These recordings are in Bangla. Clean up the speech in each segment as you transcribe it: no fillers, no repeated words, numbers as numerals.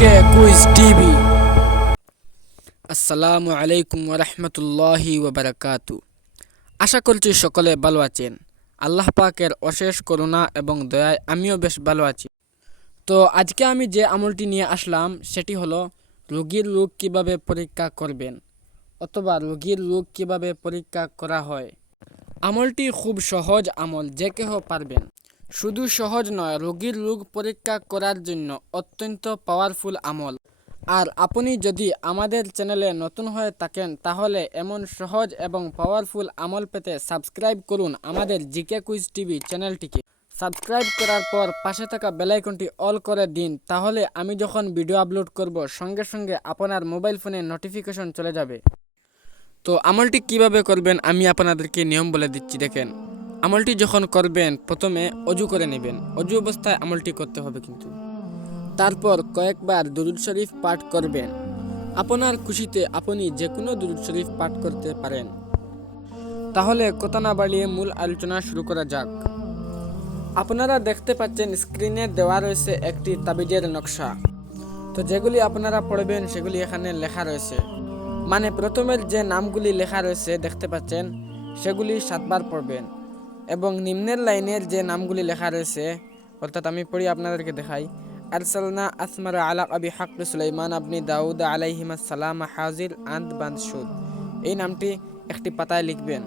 GK quiz TV. আসসালামু আলাইকুম ওয়া রাহমাতুল্লাহি ওয়া বারাকাতু। আশা করছি সকলে ভালো আছেন। আল্লাহ পাকের অশেষ করুণা এবং দয়ায় আমিও বেশ ভালো আছি। তো আজকে আমি যে আমলটি নিয়ে আসলাম সেটি হলো রোগীর রোগ কিভাবে পরীক্ষা করবেন অথবা রোগীর রোগ কিভাবে পরীক্ষা করা হয়। আমলটি খুব সহজ আমল, যে কেহ পারবেন। শুধু সহজ নয়, রোগীর রোগ পরীক্ষা করার জন্য অত্যন্ত পাওয়ারফুল আমল। আর আপনি যদি আমাদের চ্যানেলে নতুন হয়ে থাকেন তাহলে এমন সহজ এবং পাওয়ারফুল আমল পেতে সাবস্ক্রাইব করুন আমাদের জিকে কুইজ টিভি চ্যানেলটিকে। সাবস্ক্রাইব করার পর পাশে থাকা বেল আইকনটি অল করে দিন, তাহলে আমি যখন ভিডিও আপলোড করব সঙ্গে সঙ্গে আপনার মোবাইল ফোনে নোটিফিকেশন চলে যাবে। তো আমলটি কিভাবে করবেন আমি আপনাদেরকে নিয়ম বলে দিচ্ছি, দেখেন। আমলটি যখন করবেন প্রথমে অজু করে নেবেন। অজু অবস্থায় আমলটি করতে হবে কিন্তু। তারপর কয়েকবার দুরূদ শরীফ পাঠ করবেন। আপনার খুশিতে আপনি যে কোনো দুরূদ শরীফ পাঠ করতে পারেন। তাহলে কথা না বাড়িয়ে মূল আলোচনা শুরু করা যাক। আপনারা দেখতে পাচ্ছেন স্ক্রিনে দেওয়া রয়েছে একটি তাবিজের নকশা। তো যেগুলি আপনারা পড়বেন সেগুলি এখানে লেখা রয়েছে। মানে প্রথমের যে নামগুলি লেখা রয়েছে দেখতে পাচ্ছেন সেগুলি 7 বার পড়বেন, এবং নিম্নের লাইনের যে নামগুলি লেখা রয়েছে, অর্থাৎ আমি পড়ি আপনাদেরকে দেখাই। আরসালনা আসমারা আলা আবি হাক সুলাইমান আবনি দাউদ আলাইহিমাস সালাম হাজির আন্দ বানসুদ, এই নামটি একটি পাতায় লিখবেন।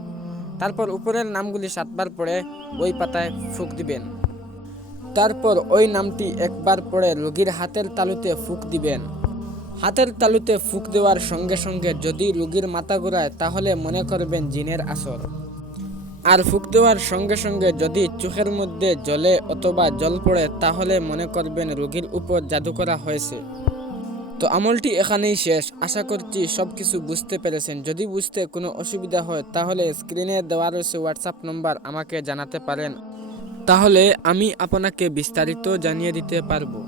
তারপর উপরের নামগুলি 7 বার পড়ে ওই পাতায় ফুঁক দিবেন। তারপর ওই নামটি একবার পড়ে রোগীর হাতের তালুতে ফুঁক দিবেন। হাতের তালুতে ফুঁক দেওয়ার সঙ্গে সঙ্গে যদি রোগীর মাথা ঘোরায় তাহলে মনে করবেন জিনের আসর। আর ফুঁক দেওয়ার সঙ্গে সঙ্গে যদি চোখের মধ্যে জলে অথবা জল পড়ে তাহলে মনে করবেন রোগীর উপর জাদু করা হয়েছে। তো আমলটি এখানেই শেষ। আশা করছি সব কিছু বুঝতে পেরেছেন। যদি বুঝতে কোনো অসুবিধা হয় তাহলে স্ক্রিনে দেওয়া রয়েছে হোয়াটসঅ্যাপ নম্বর, আমাকে জানাতে পারেন। তাহলে আমি আপনাকে বিস্তারিত জানিয়ে দিতে পারবো।